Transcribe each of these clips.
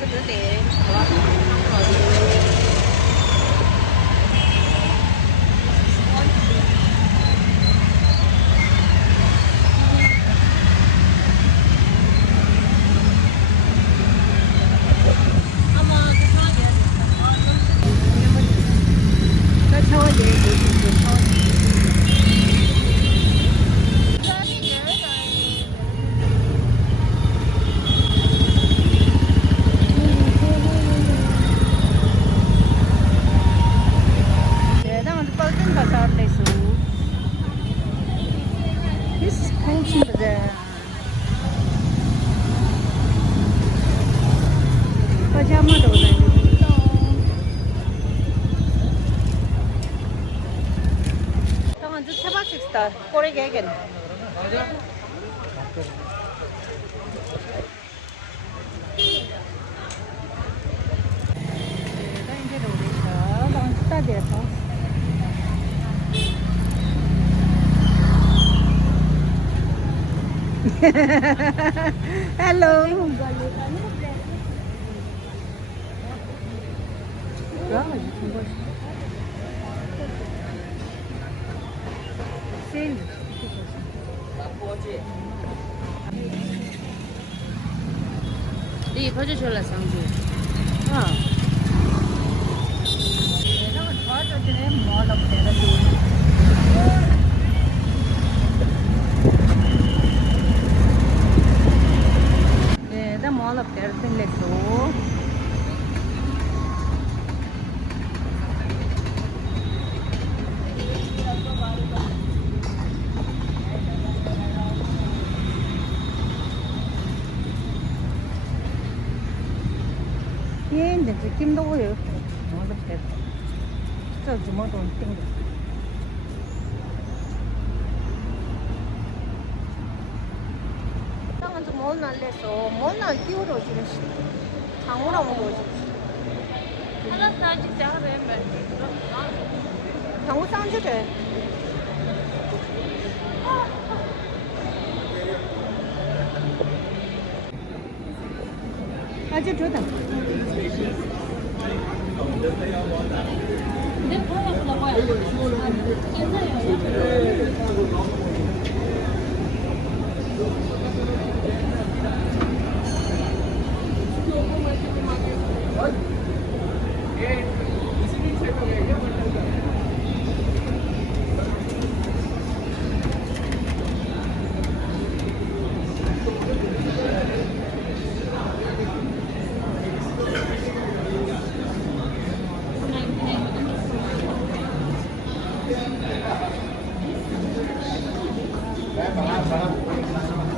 这个得好了，好了。꼬리개겐. Hello. 이 버져줄라 상주. The mall up there in Leto. 얘 이제 느낌도 보여. mall up there. 저 주머도 땡겨. món ăn lên số món ăn tiêu rồi chứ thằng nào mà rồi thằng sang chứ thế 아주 좋다.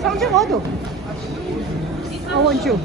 상주 뭐도? 원주.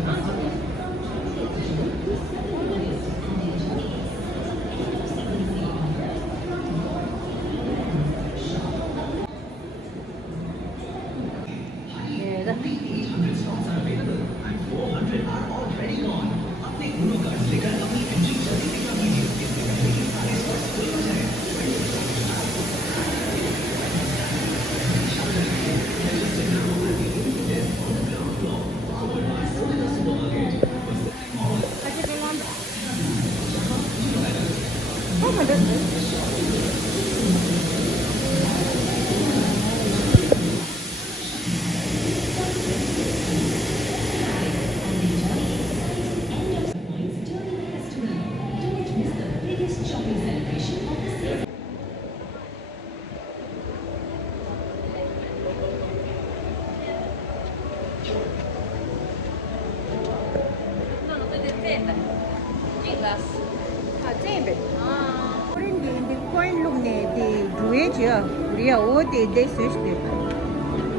우리야 어디 될 수 있을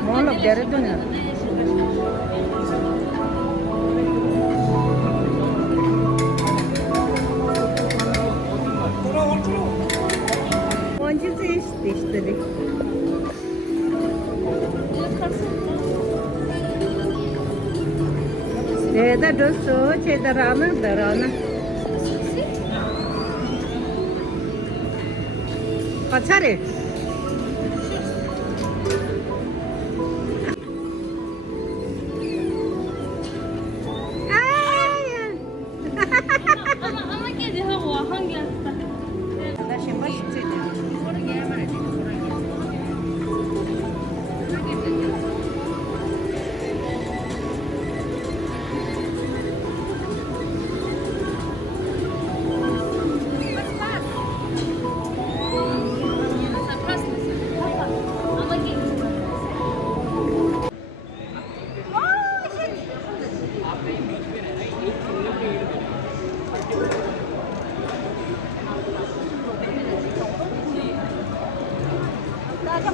몰라 데려두냐 원주도 있으시더니 내가 줬어 제대로는 들어나 과차를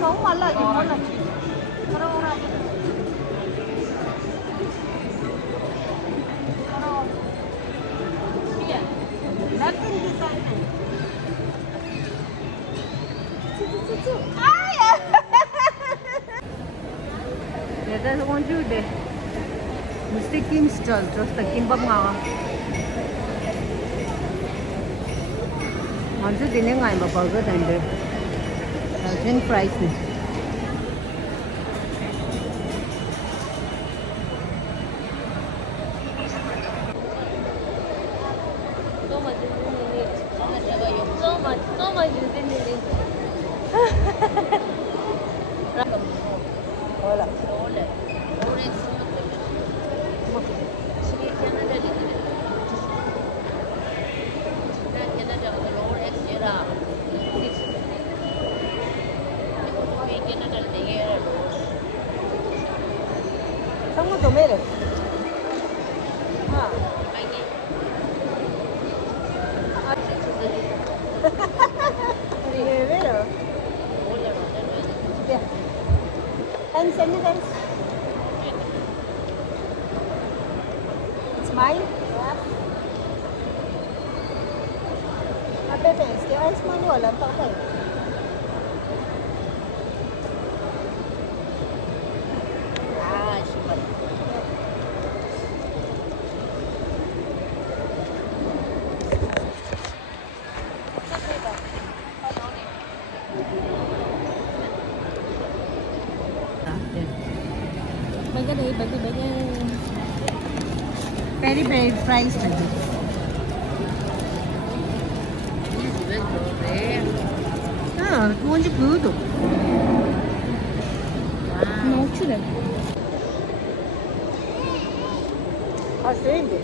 너무 말라 이게 몰라. 걸어오라. 걸어. 이게 나쁜 디자인. 아야. 내가 소원주대. Mesti Kim stall terus tak kimbap ngah. Maksud ini ngai burger dan deh. Drink fries ni. So much in it. Hola. Hola. Xong rồi mẹ rồi. À. Mẹ rồi. Yeah. Thanks, thanks. It's mine? Yeah. Apa thanks? Kaya ayos mo wala pa kayo. Mấy cái này bởi vì mấy cái peri peri fries tadi. Ah, onde tudo. Não tira. Acende.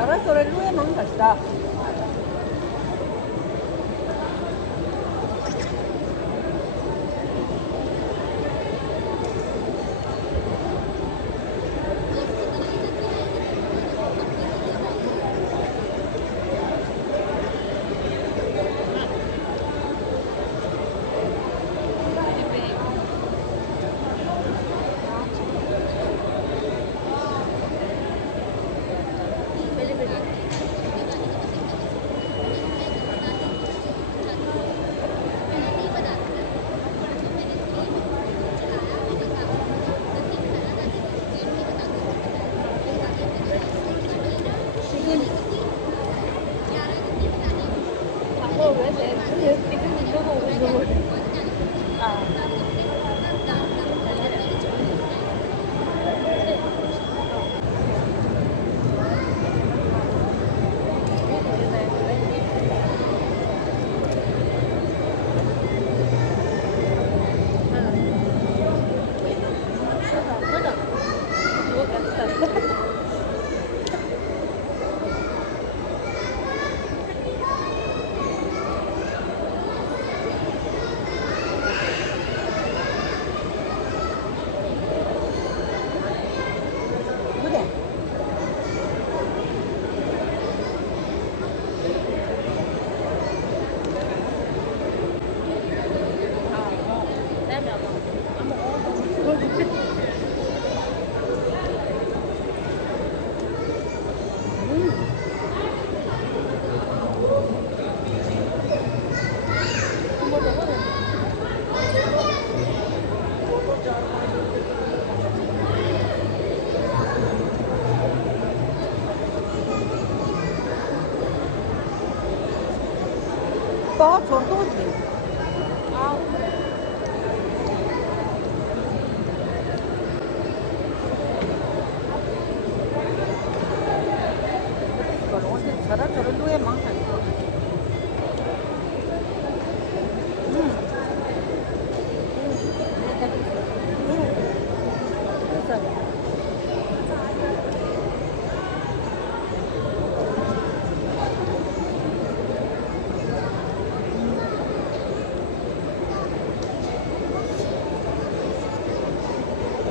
알았어, 루에 먹는 것이다. 또 정도지. 아.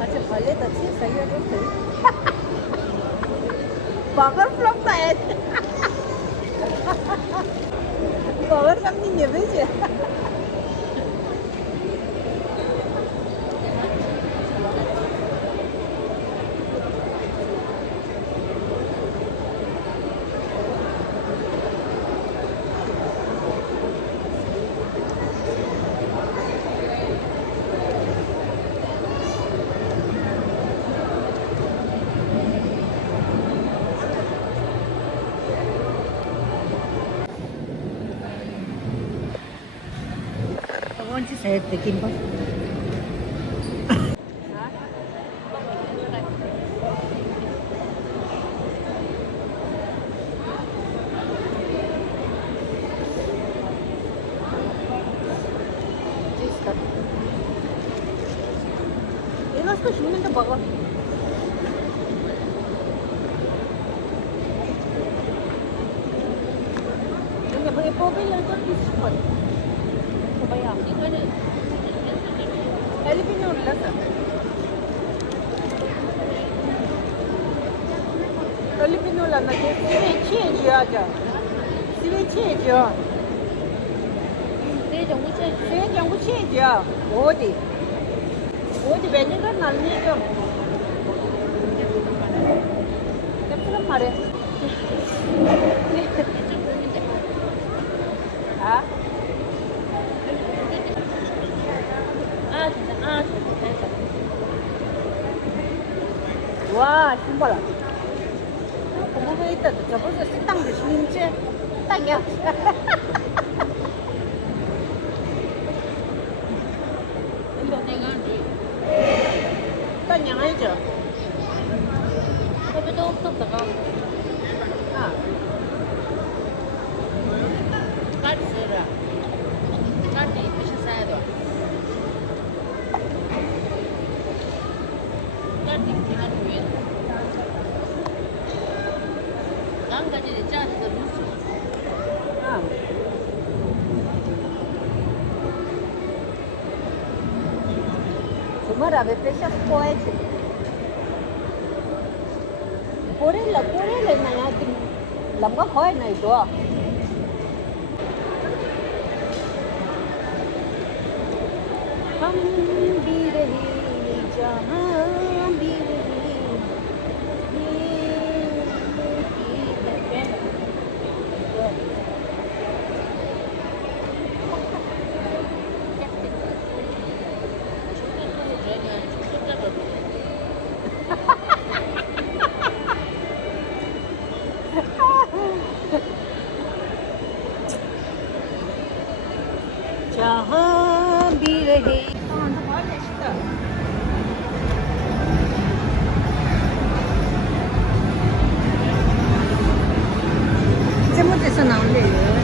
अच्छा भले तो अच्छी सही है तो सही बगर flop है बगर something nie wyjdzie onde você tem que ir 이거 죽는데 먹어. 근데 거기 뽑으려고 있어. 뭐야? 이거는 엘리빈이 올랐어. 엘리빈이 올랐나? 집에 취해줘야죠. 집에 취해줘. 대정부 취해줘. 어디? 어디 메뉴가 날리 좀. 예쁘단 말이야. 아? 와, 신발아. 공부에 있다. 저번에 식당도 신지 딱이야. 딱이야, 알죠? 저번에 없었다가. 아. 까르스라. 까르스 입으셔 사야 돼. Măra, pe peșa scoace. Porele na din lamba khoi nai do. हम भी रहे जहाँ भी रहे जहाँ भी रहे 이제 못해서 나올래요.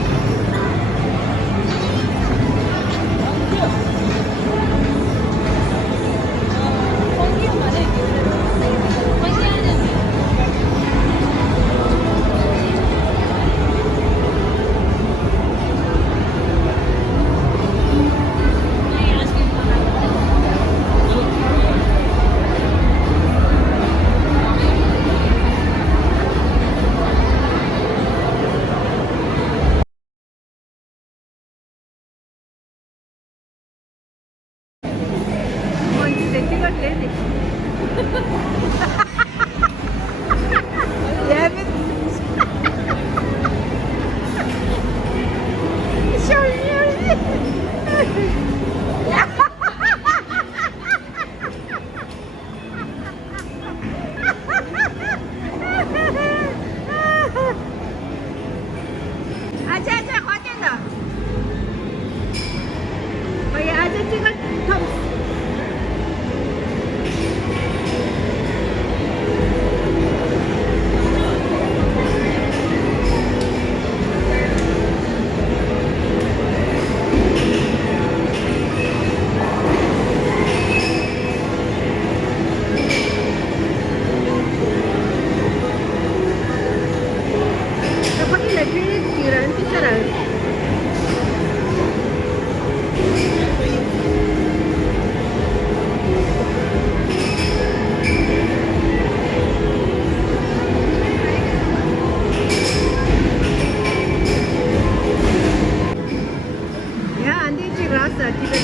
terasa kita.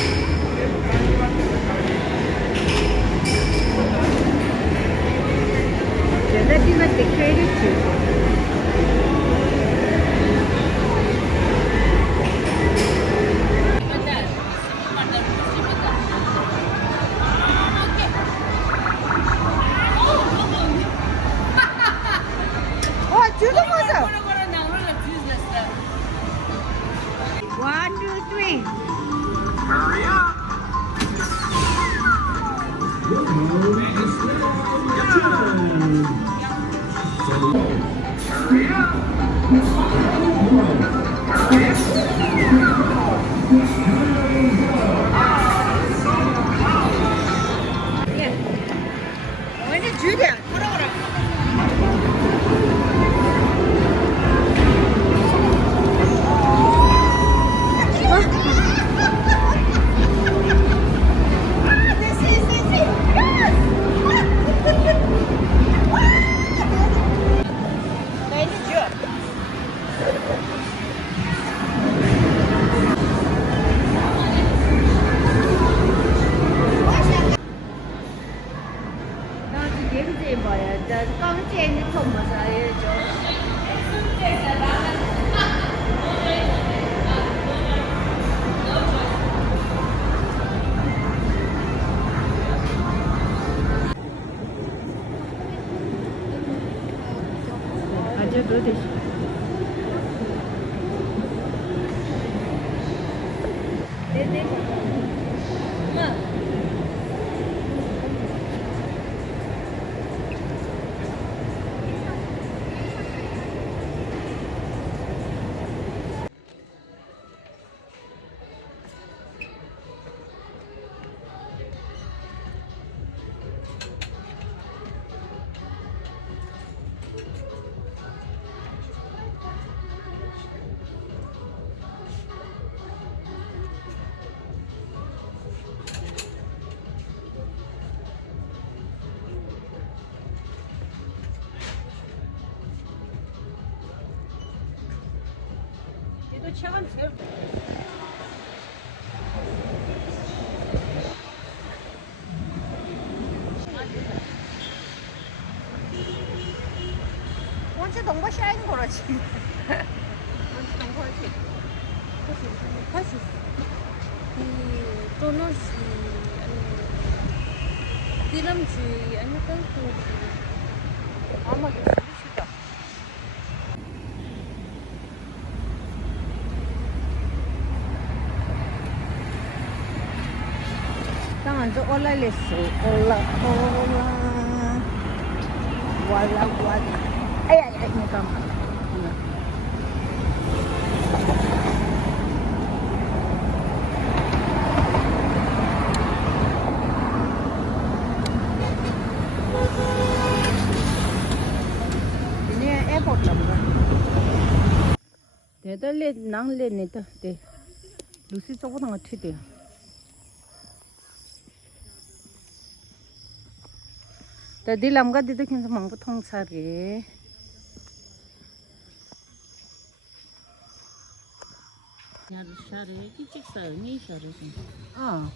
Jadi kita decorated too. Judo masa? 1, 2, 3. Hurry up! Hurry up! Yeah. When did you get? 아주 그듯이. 네네. 엄마. 이거 차가 제일. 원체 동거 샤인 거라지. 원체 동거지. 할 수 있어. Tonos dilamci ano kan to 아마 있으시다. Tangan to ola leso. Ola. Wala. Ay, ini kamu. Ini airport lah bukan? Dia dah lihat nang lihat ni tu, deh. Lucy cakap tengah tidur. Tadi lamga di tu kita mangpu thong sari. nyar share ki chik sa ni share Ah.